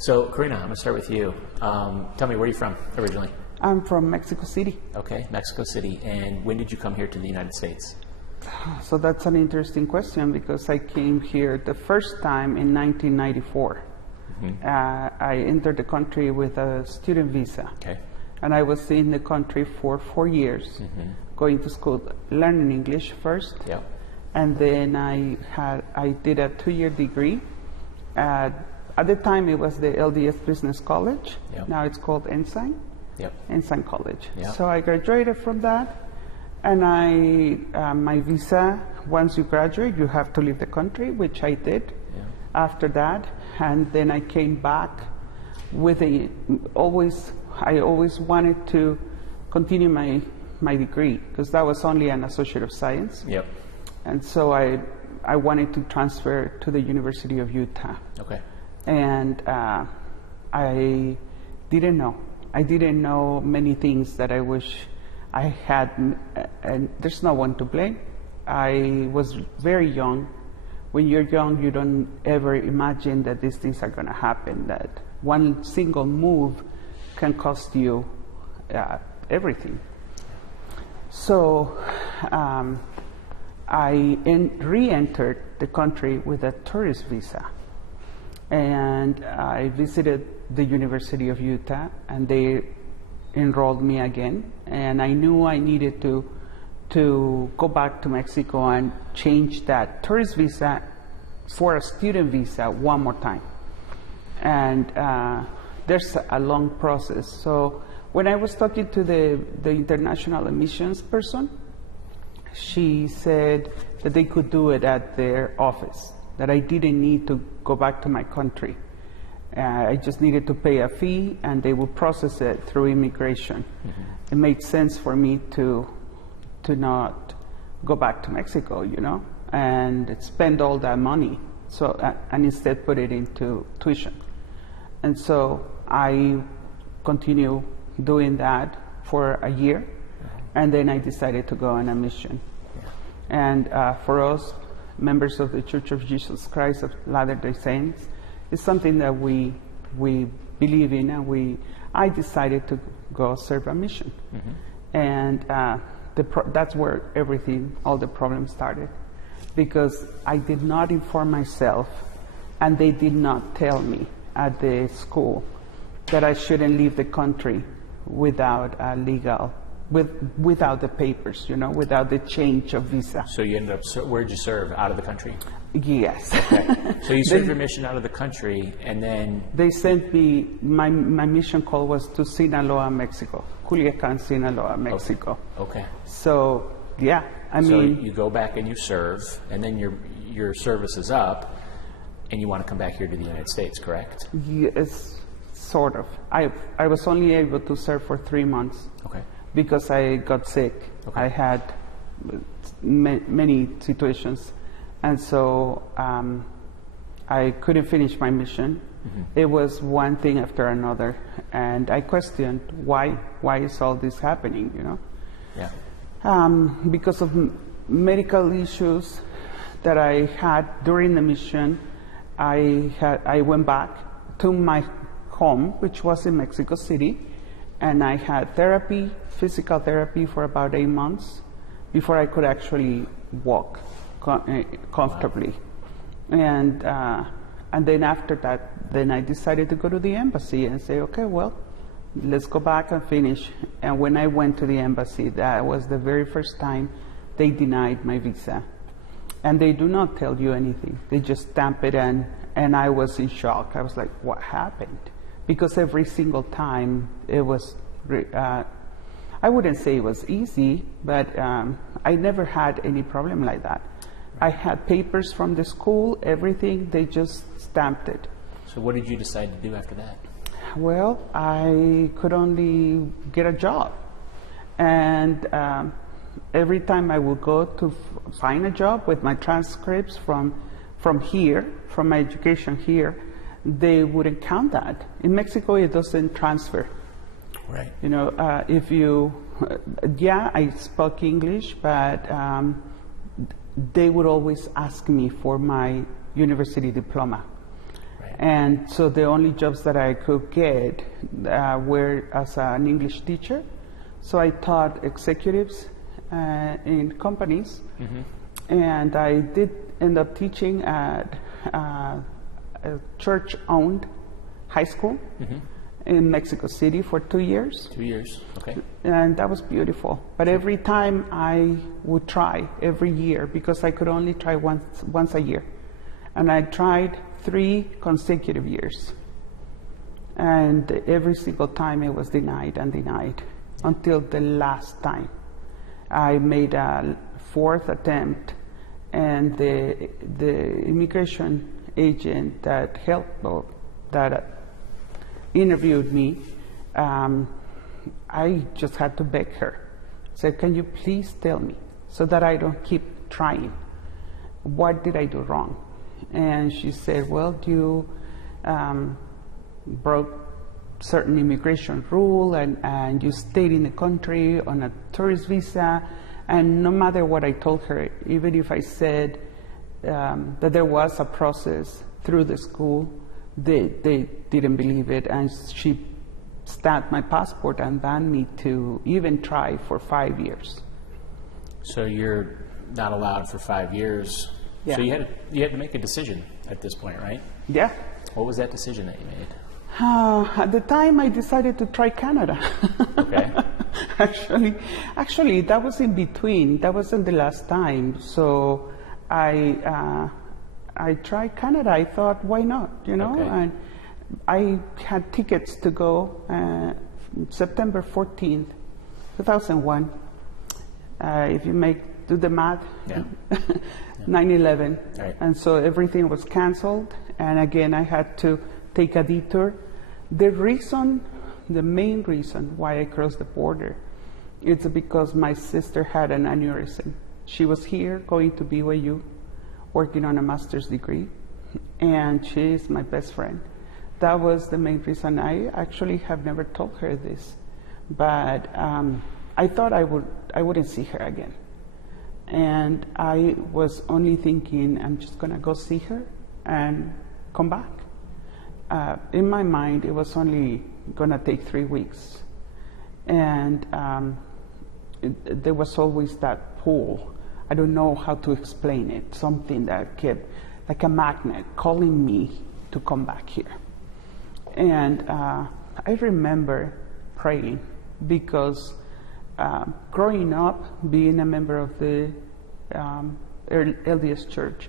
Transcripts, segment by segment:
So, Karina, I'm going to start with you. Tell me, where are you from originally? I'm from Mexico City. Okay, Mexico City. And when did you come here to the United States? So that's an interesting question because I came here the first time in 1994. I entered the country with a student visa. Okay. And I was in the country for 4 years, going to school, learning English first. Yep. And then I did a 2-year degree. At the time, it was the LDS Business College. Yep. Now it's called Ensign. Yep. Ensign College. Yep. So I graduated from that. And my visa, once you graduate, you have to leave the country, which I did after that. And then I came back with I always wanted to continue my degree because that was only an Associate of Science. Yep. And so I wanted to transfer to the University of Utah. Okay. And I didn't know. I didn't know many things that I wish I had, and there's no one to blame. I was very young. When you're young, you don't ever imagine that these things are going to happen, that one single move can cost you everything. So I re-entered the country with a tourist visa. And I visited the University of Utah, and they enrolled me again. And I knew I needed to go back to Mexico and change that tourist visa for a student visa one more time. And there's a long process. So when I was talking to the international admissions person, she said that they could do it at their office, that I didn't need to go back to my country. I just needed to pay a fee and they would process it through immigration. It made sense for me to not go back to Mexico, and spend all that money. So and instead put it into tuition. And so I continue doing that for a year, and then I decided to go on a mission. And for us, members of the Church of Jesus Christ of Latter-day Saints, it's something that we believe in, and I decided to go serve a mission. And that's where all the problems started, because I did not inform myself, and they did not tell me at the school that I shouldn't leave the country without without the papers, without the change of visa. So you ended up, where'd you serve? Out of the country? Yes. Okay. So you served your mission out of the country, and then... They sent me, my mission call was to Sinaloa, Mexico. Culiacan, Sinaloa, Mexico. Okay. So, yeah, So you go back and you serve, and then your service is up, and you want to come back here to the United States, correct? Yes, sort of. I was only able to serve for 3 months. Okay. Because I got sick. Okay. I had many situations. And so I couldn't finish my mission. It was one thing after another. And I questioned why is all this happening, Yeah. Because of medical issues that I had during the mission, I went back to my home, which was in Mexico City, and I had therapy, physical therapy, for about 8 months before I could actually walk comfortably. Wow. And then after that, then I decided to go to the embassy and say, okay, well, let's go back and finish. And when I went to the embassy, that was the very first time they denied my visa. And they do not tell you anything. They just stamp it in, and I was in shock. I was like, what happened? Because every single time it was, I wouldn't say it was easy, but I never had any problem like that. I had papers from the school, everything, they just stamped it. So what did you decide to do after that? Well, I could only get a job. And every time I would go to find a job with my transcripts from here, from my education here, they wouldn't count that. In Mexico, it doesn't transfer. Right. If you, I spoke English, but they would always ask me for my university diploma. Right. And so the only jobs that I could get were as an English teacher. So I taught executives in companies, and I did end up teaching at a church-owned high school in Mexico City for 2 years. 2 years, okay. And that was beautiful. But every time I would try, every year, because I could only try once a year. And I tried 3 consecutive years. And every single time it was denied and denied until the last time. I made a 4th attempt, and the immigration agent that helped, that interviewed me, I just had to beg her. I said, can you please tell me so that I don't keep trying? What did I do wrong? And she said, well, you broke certain immigration rule, and you stayed in the country on a tourist visa. And no matter what I told her, even if I said that there was a process through the school, they didn't believe it. And she stamped my passport and banned me to even try for 5 years. So you're not allowed for 5 years. Yeah. So you had to make a decision at this point, right? Yeah. What was that decision that you made? At the time, I decided to try Canada. Okay. Actually, that was in between. That wasn't the last time. So I tried Canada. I thought, why not? You know, Okay. and I had tickets to go September 14th, 2001. If you do the math, Yeah. 9/11, Right. and so everything was canceled. And again, I had to take a detour. The main reason why I crossed the border, it's because my sister had an aneurysm. She was here going to BYU, working on a master's degree, and she is my best friend. That was the main reason. I actually have never told her this, but I thought I wouldn't see her again. And I was only thinking, I'm just gonna go see her and come back. In my mind, it was only gonna take 3 weeks. And there was always that pull. I don't know how to explain it. Something that kept, like a magnet, calling me to come back here. And I remember praying because growing up, being a member of the LDS Church,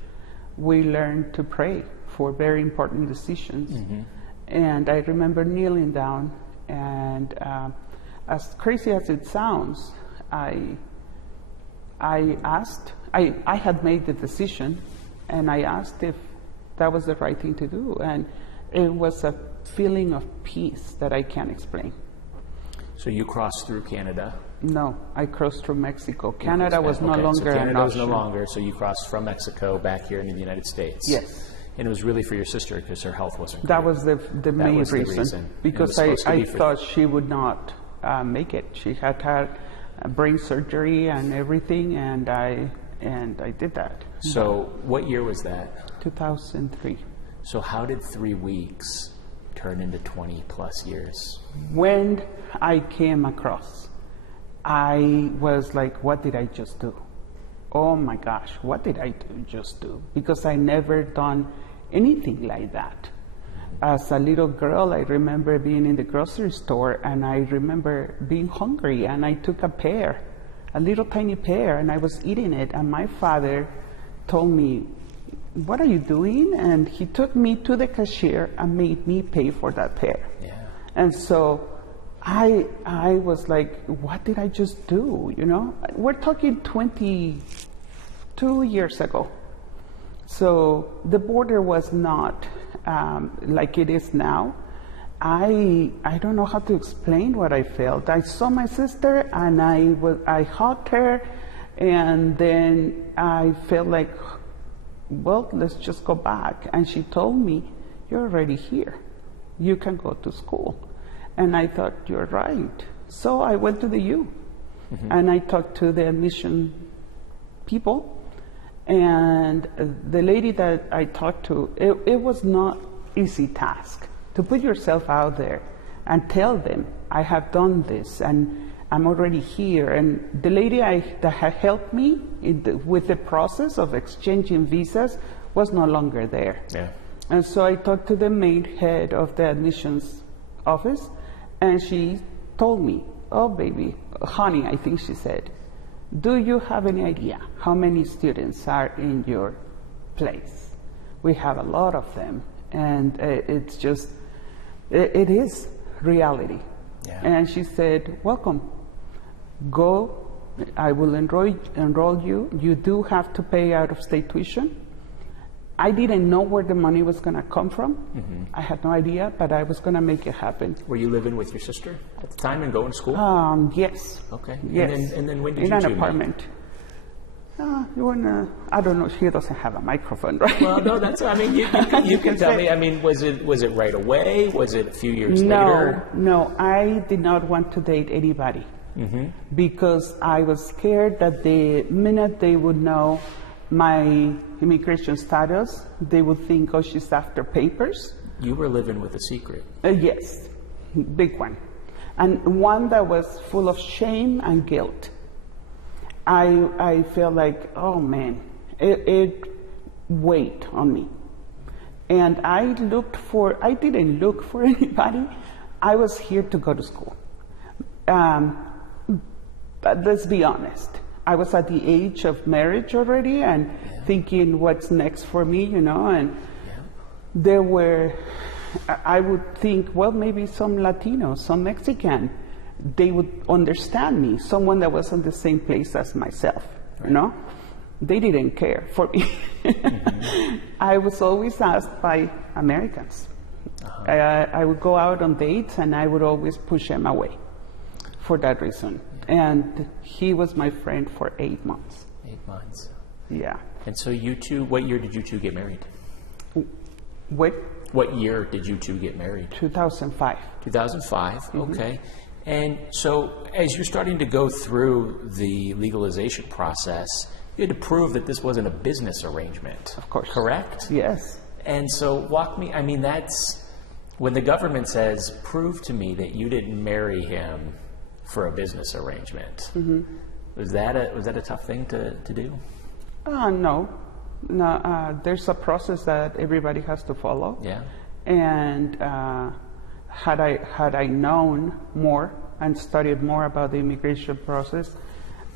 we learned to pray for very important decisions. And I remember kneeling down, and as crazy as it sounds, I had made the decision, and I asked if that was the right thing to do. And it was a feeling of peace that I can't explain. So you crossed through Canada. No, I crossed through Mexico. Canada was no Okay, longer so an Canada was no option. longer, so you crossed from Mexico back here into the United States. Yes. And it was really for your sister because her health wasn't That great. was the main was the reason. reason. Because It was supposed to I be for- thought she would not make it. She had brain surgery and everything, and I did that. So what year was that? 2003. So how did 3 weeks turn into 20 plus years? When I came across, I was like, what did I just do? Oh my gosh, what did I just do? Because I never done anything like that. As a little girl, I remember being in the grocery store, and I remember being hungry, and I took a pear, a little tiny pear, and I was eating it, and my father told me, what are you doing? And he took me to the cashier and made me pay for that pear. Yeah. And so I was like, what did I just do? You know, we're talking 22 years ago. So the border was not like it is now. I don't know how to explain what I felt. I saw my sister, and I hugged her, and then I felt like, well, let's just go back. And she told me, you're already here. You can go to school. And I thought, you're right. So I went to the U, and I talked to the admission people. And the lady that I talked to, it was not easy task to put yourself out there and tell them, I have done this and I'm already here. And the lady that had helped me with the process of exchanging visas was no longer there. Yeah. And so I talked to the main head of the admissions office, and she told me, oh baby, honey, I think she said, do you have any idea how many students are in your place? We have a lot of them, and it's just, it is reality. Yeah. And she said, welcome, go, I will enroll you. You do have to pay out of state tuition. I didn't know where the money was going to come from. Mm-hmm. I had no idea, but I was going to make it happen. Were you living with your sister at the time and going to school? Yes. Okay. Yes. And then when did in you an two apartment. I don't know. She doesn't have a microphone, right? Well, no, that's. I mean, you can tell me. I mean, was it right away? Was it a few years later? No. I did not want to date anybody because I was scared that the minute they would know my immigration status, they would think, oh, she's after papers. You were living with a secret. Yes, big one. And one that was full of shame and guilt. I felt like, oh man, it weighed on me. And I didn't look for anybody. I was here to go to school. But let's be honest. I was at the age of marriage already and thinking what's next for me, and there were, I would think, well, maybe some Latino, some Mexican, they would understand me, someone that was in the same place as myself, They didn't care for me. I was always asked by Americans. I would go out on dates and I would always push them away for that reason. And he was my friend for 8 months. 8 months. Yeah. And so you two, what year did you two get married? What year did you two get married? 2005. 2005, okay. And so as you're starting to go through the legalization process, you had to prove that this wasn't a business arrangement. Of course. Correct? Yes. And so walk me, I mean, that's when the government says, prove to me that you didn't marry him for a business arrangement. Was that a tough thing to do? No. There's a process that everybody has to follow. Yeah. And had I known more and studied more about the immigration process,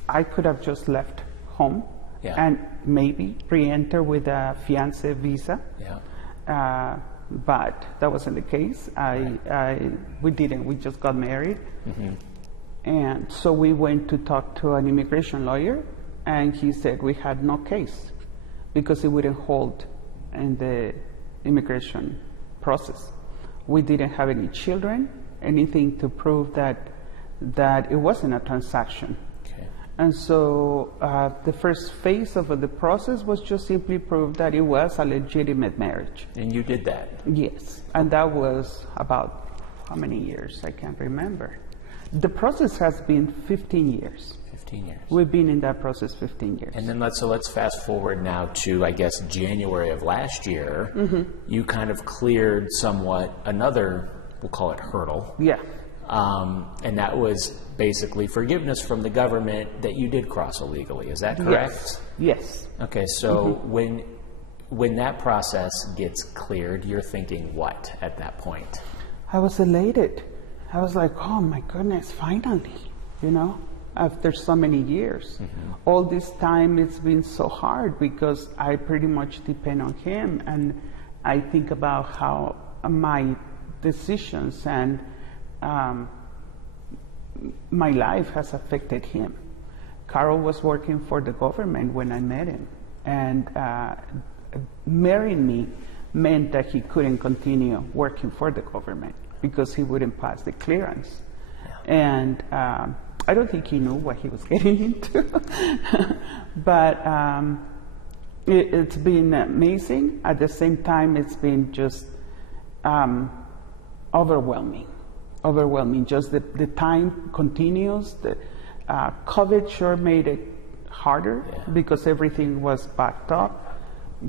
I could have just left home and maybe re-enter with a fiancé visa. Yeah. But that wasn't the case. We didn't. We just got married. And so we went to talk to an immigration lawyer, and he said we had no case because it wouldn't hold in the immigration process. We didn't have any children, anything to prove that it wasn't a transaction. Okay. And so the first phase of the process was just simply prove that it was a legitimate marriage. And you did that? Yes. And that was about how many years? I can't remember. The process has been 15 years. 15 years. We've been in that process 15 years. And then let's fast forward now to, I guess, January of last year. You kind of cleared somewhat another, we'll call it hurdle. Yeah. And that was basically forgiveness from the government that you did cross illegally. Is that correct? Yes. Okay, so when that process gets cleared, you're thinking what at that point? I was elated. I was like, oh my goodness, finally, after so many years. All this time it's been so hard because I pretty much depend on him, and I think about how my decisions and my life has affected him. Carol was working for the government when I met him, and marrying me meant that he couldn't continue working for the government because he wouldn't pass the clearance. And I don't think he knew what he was getting into. But it's been amazing. At the same time, it's been just overwhelming. Just the time continues. The COVID sure made it harder because everything was backed up.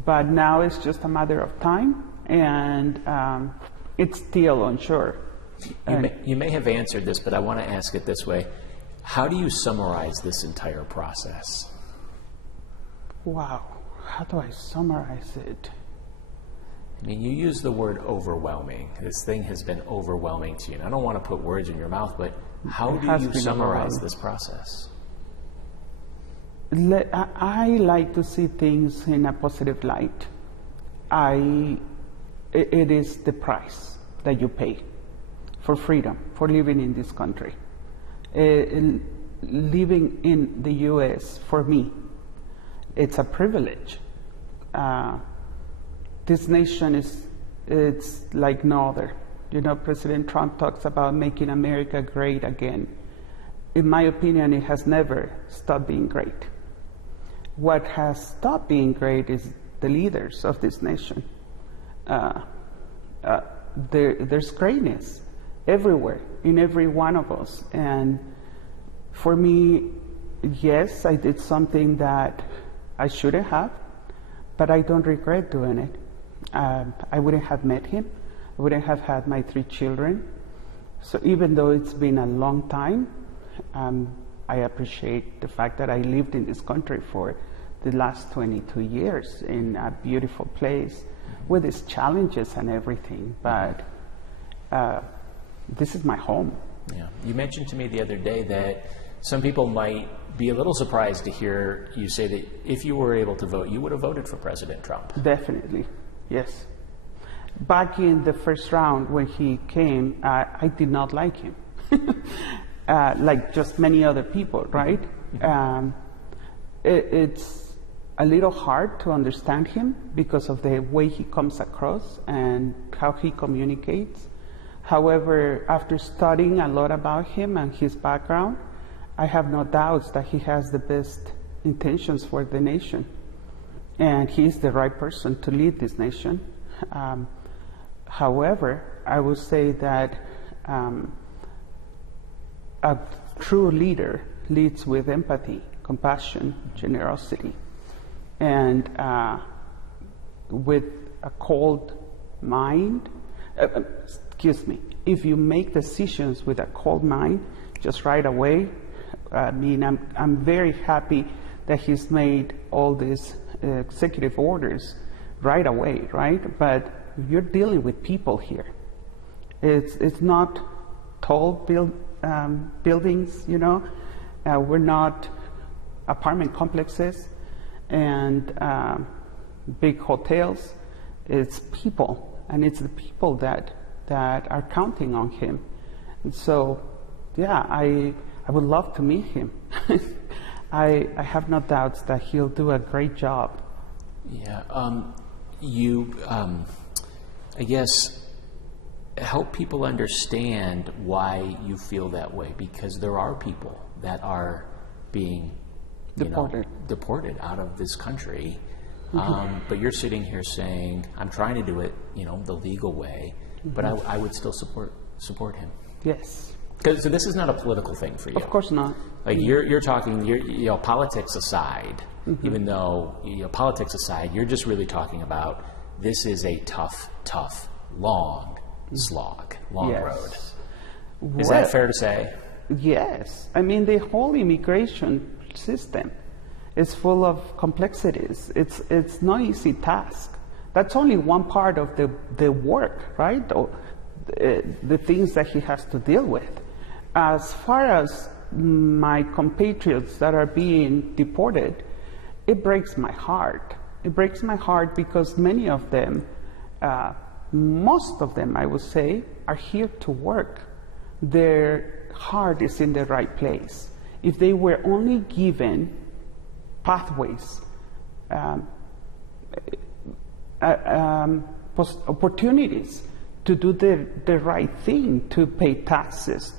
But now it's just a matter of time, and it's still unsure. You may have answered this, but I want to ask it this way. How do you summarize this entire process? Wow, how do I summarize it? I mean, you use the word overwhelming. This thing has been overwhelming to you. And I don't want to put words in your mouth, but how do you summarize this process? I like to see things in a positive light. It is the price that you pay for freedom, for living in this country. Living in the U.S., for me, it's a privilege. This nation it's like no other. You know, President Trump talks about making America great again. In my opinion, it has never stopped being great. What has stopped being great is the leaders of this nation. There's greatness everywhere, in every one of us. And for me, yes, I did something that I shouldn't have, but I don't regret doing it. I wouldn't have met him. I wouldn't have had my 3 children. So even though it's been a long time, I appreciate the fact that I lived in this country for the last 22 years in a beautiful place with its challenges and everything. But this is my home. Yeah. You mentioned to me the other day that some people might be a little surprised to hear you say that if you were able to vote, you would have voted for President Trump. Definitely, yes. Back in the first round when he came, I did not like him, like just many other people, right? Mm-hmm. It's a little hard to understand him because of the way he comes across and how he communicates. However, after studying a lot about him and his background, I have no doubts that he has the best intentions for the nation. And he's the right person to lead this nation. However, I would say that a true leader leads with empathy, compassion, generosity, and with a cold mind. Excuse me. If you make decisions with a cold mind, just right away, I mean, I'm very happy that he's made all these executive orders right away, right? But you're dealing with people here. It's not tall buildings, you know. We're not apartment complexes and big hotels. It's people, and it's the people that are counting on him. And so, yeah, I would love to meet him. I have no doubts that he'll do a great job. Yeah, I guess, help people understand why you feel that way, because there are people that are being deported out of this country. Mm-hmm. But you're sitting here saying, I'm trying to do it, the legal way, mm-hmm. but I would still support him. Yes. So this is not a political thing for you. Of course not. Like you're talking, politics aside, mm-hmm. even though, politics aside, you're just really talking about this is a tough, long slog, long road. Is that fair to say? Yes. I mean, the whole immigration system is full of complexities. It's not an easy task. That's only one part of the work, right? Or the things that he has to deal with. As far as my compatriots that are being deported, it breaks my heart. It breaks my heart because many of them, most of them, I would say, are here to work. Their heart is in the right place. If they were only given pathways, opportunities to do the right thing, to pay taxes,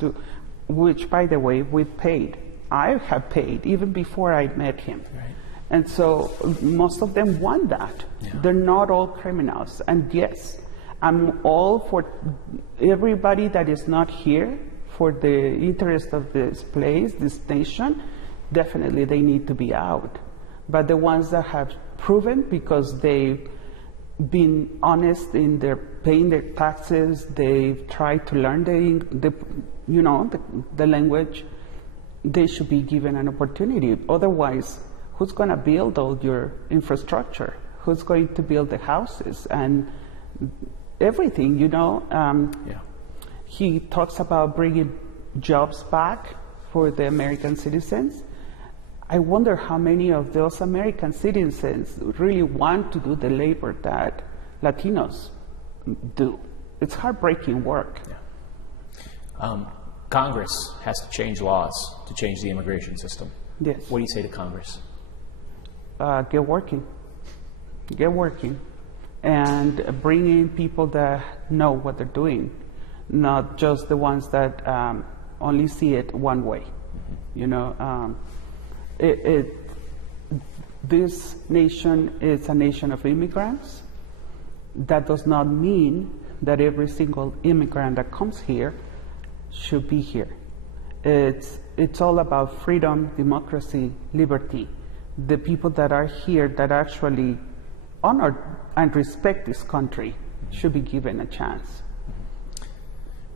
which, by the way, we paid. I have paid even before I met him. Right. And so most of them want that. Yeah. They're not all criminals. And yes, I'm all for everybody that is not here for the interest of this place, this nation. Definitely they need to be out. But the ones that have proven because they been honest in their paying their taxes. They've tried to learn the language. They should be given an opportunity. Otherwise, who's going to build all your infrastructure? Who's going to build the houses and everything? He talks about bringing jobs back for the American citizens. I wonder how many of those American citizens really want to do the labor that Latinos do. It's heartbreaking work. Yeah. Congress has to change laws to change the immigration system. Yes. What do you say to Congress? Get working. Get working. And bring in people that know what they're doing, not just the ones that only see it one way. This nation is a nation of immigrants. That does not mean that every single immigrant that comes here should be here. It's all about freedom, democracy, liberty. The people that are here that actually honor and respect this country should be given a chance.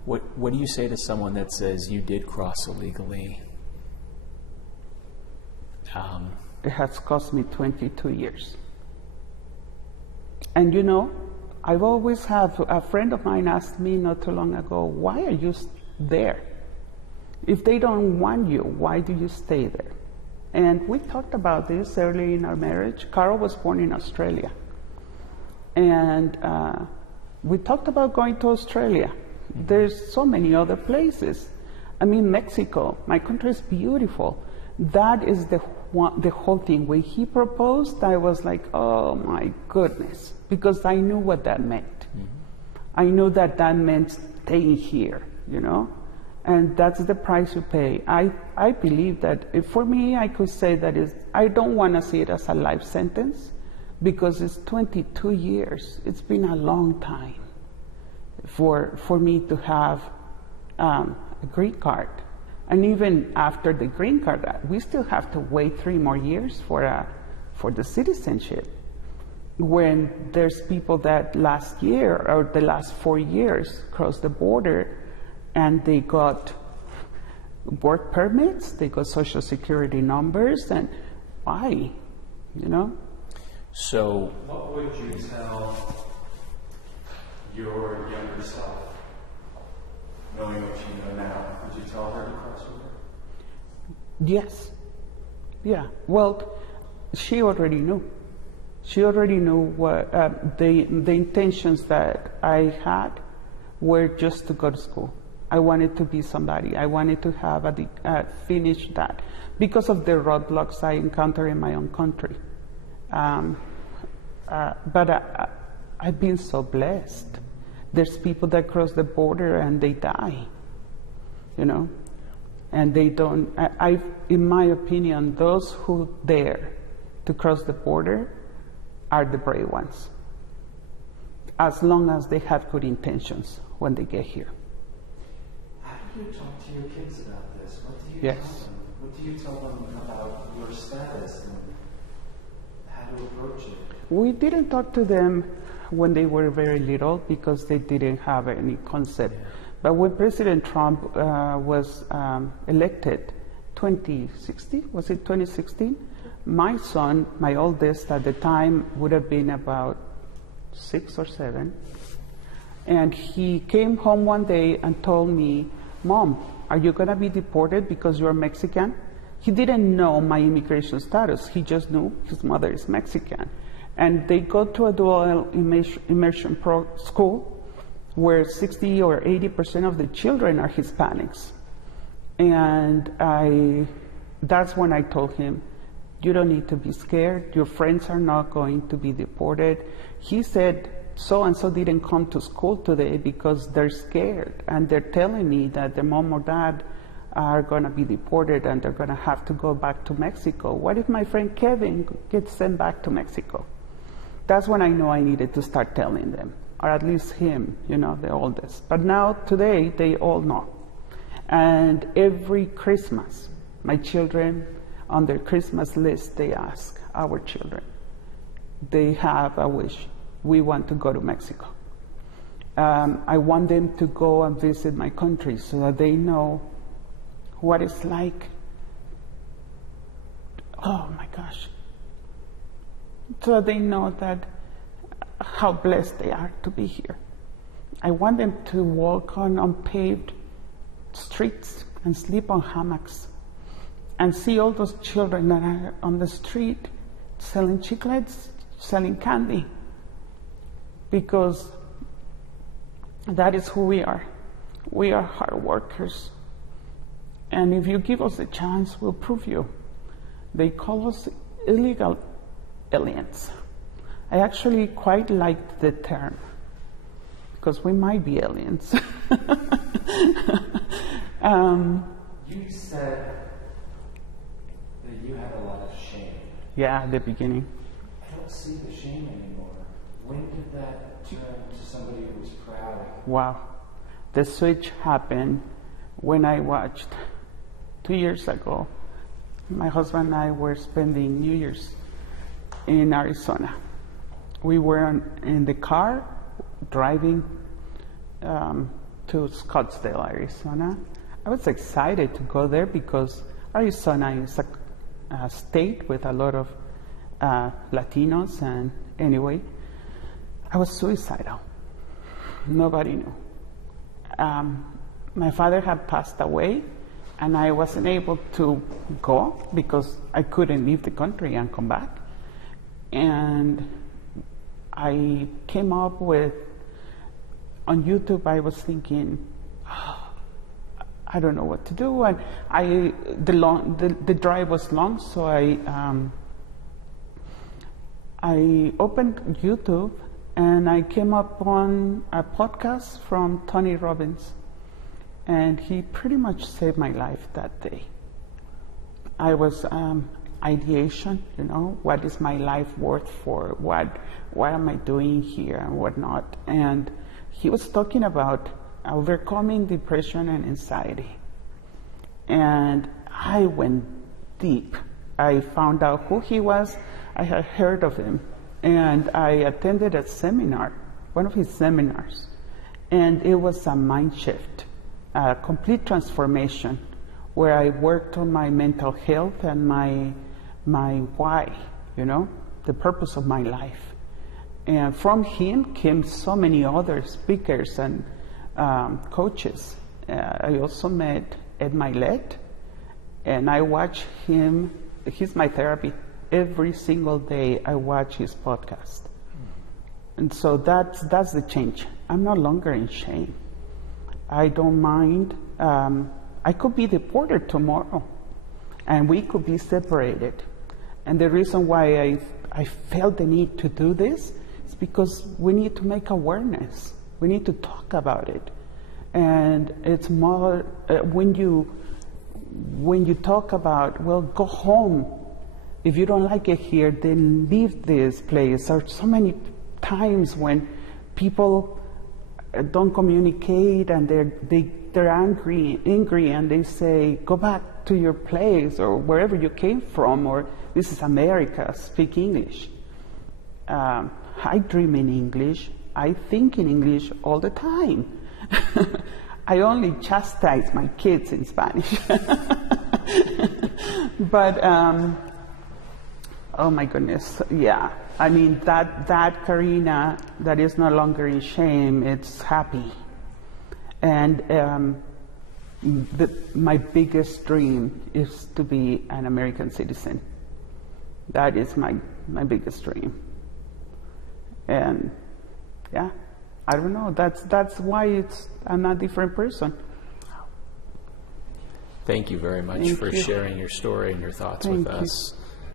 What do you say to someone that says you did cross illegally? It has cost me 22 years. And I've always had, a friend of mine asked me not too long ago, why are you there? If they don't want you, why do you stay there? And we talked about this early in our marriage. Carol was born in Australia. And we talked about going to Australia. There's so many other places. Mexico, my country is beautiful. That is the whole thing. When he proposed, I was like, oh my goodness, because I knew what that meant. I knew that meant staying here, and that's the price you pay. I believe that for me, I could say that I don't want to see it as a life sentence, because it's 22 years. It's been a long time for me to have a green card. And even after the green card, we still have to wait 3 more years for the citizenship. When there's people that last year or the last 4 years crossed the border and they got work permits, they got social security numbers, and why? So, what would you tell your younger self, knowing what you know now? Would you tell her to cross over? Yes. Yeah. Well, she already knew. She already knew what the intentions that I had were just to go to school. I wanted to be somebody. I wanted to have finish that because of the roadblocks I encounter in my own country. But I've been so blessed. There's people that cross the border and they die, and they don't. In my opinion, those who dare to cross the border are the brave ones, as long as they have good intentions when they get here. How do you talk to your kids about this? What do you Yes. tell them? What do you tell them about your status and how to approach it? We didn't talk to them when they were very little because they didn't have any concept. But when President Trump was elected, 2016, was it 2016? My son, my oldest at the time, would have been about 6 or 7. And he came home one day and told me, Mom, are you going to be deported because you're Mexican? He didn't know my immigration status. He just knew his mother is Mexican. And they go to a dual immersion school where 60 or 80% of the children are Hispanics. And that's when I told him, you don't need to be scared. Your friends are not going to be deported. He said, so-and-so didn't come to school today because they're scared. And they're telling me that their mom or dad are going to be deported and they're going to have to go back to Mexico. What if my friend Kevin gets sent back to Mexico? That's when I know I needed to start telling them, or at least him, the oldest. But now, today, they all know. And every Christmas, my children, on their Christmas list, they ask our children. They have a wish. we want to go to Mexico. I want them to go and visit my country so that they know what it's like. Oh my gosh. So that they know that how blessed they are to be here. I want them to walk on unpaved streets and sleep on hammocks and see all those children that are on the street selling chiclets, selling candy, because that is who we are. We are hard workers. And if you give us a chance, we'll prove you. They call us illegal aliens. I actually quite liked the term, because we might be aliens. You said that you had a lot of shame. Yeah, at the beginning. I don't see the shame anymore. When did that turn to somebody who was proud? Wow. The switch happened when I watched 2 years ago. My husband and I were spending New Year's in Arizona. We were in the car driving to Scottsdale, Arizona. I was excited to go there because Arizona is a state with a lot of Latinos, and anyway, I was suicidal. Nobody knew. My father had passed away, and I wasn't able to go because I couldn't leave the country and come back. And I came up with, on YouTube, I was thinking, I don't know what to do. And the drive was long, so I opened YouTube and I came up on a podcast from Tony Robbins, and he pretty much saved my life that day. I was ideation, what is my life worth for? What am I doing here and whatnot? And he was talking about overcoming depression and anxiety. And I went deep. I found out who he was. I had heard of him. And I attended a seminar, one of his seminars. And it was a mind shift, a complete transformation, where I worked on my mental health and my why, the purpose of my life. And from him came so many other speakers and coaches. I also met Ed Milet, and I watch him. He's my therapy. Every single day I watch his podcast. And so that's the change. I'm no longer in shame. I don't mind. I could be deported tomorrow, and we could be separated. And the reason why I felt the need to do this is because we need to make awareness. We need to talk about it. And it's more when you talk about, well, go home. If you don't like it here, then leave this place. There are so many times when people don't communicate and they're angry, and they say, go back to your place or wherever you came from, or this is America, speak English. I dream in English. I think in English all the time. I only chastise my kids in Spanish. But, oh my goodness, yeah. I mean, that Karina, that is no longer in shame, it's happy. And my biggest dream is to be an American citizen. That is my biggest dream. And yeah, I don't know, that's why I'm a different person. Thank you very much for sharing your story and your thoughts with us.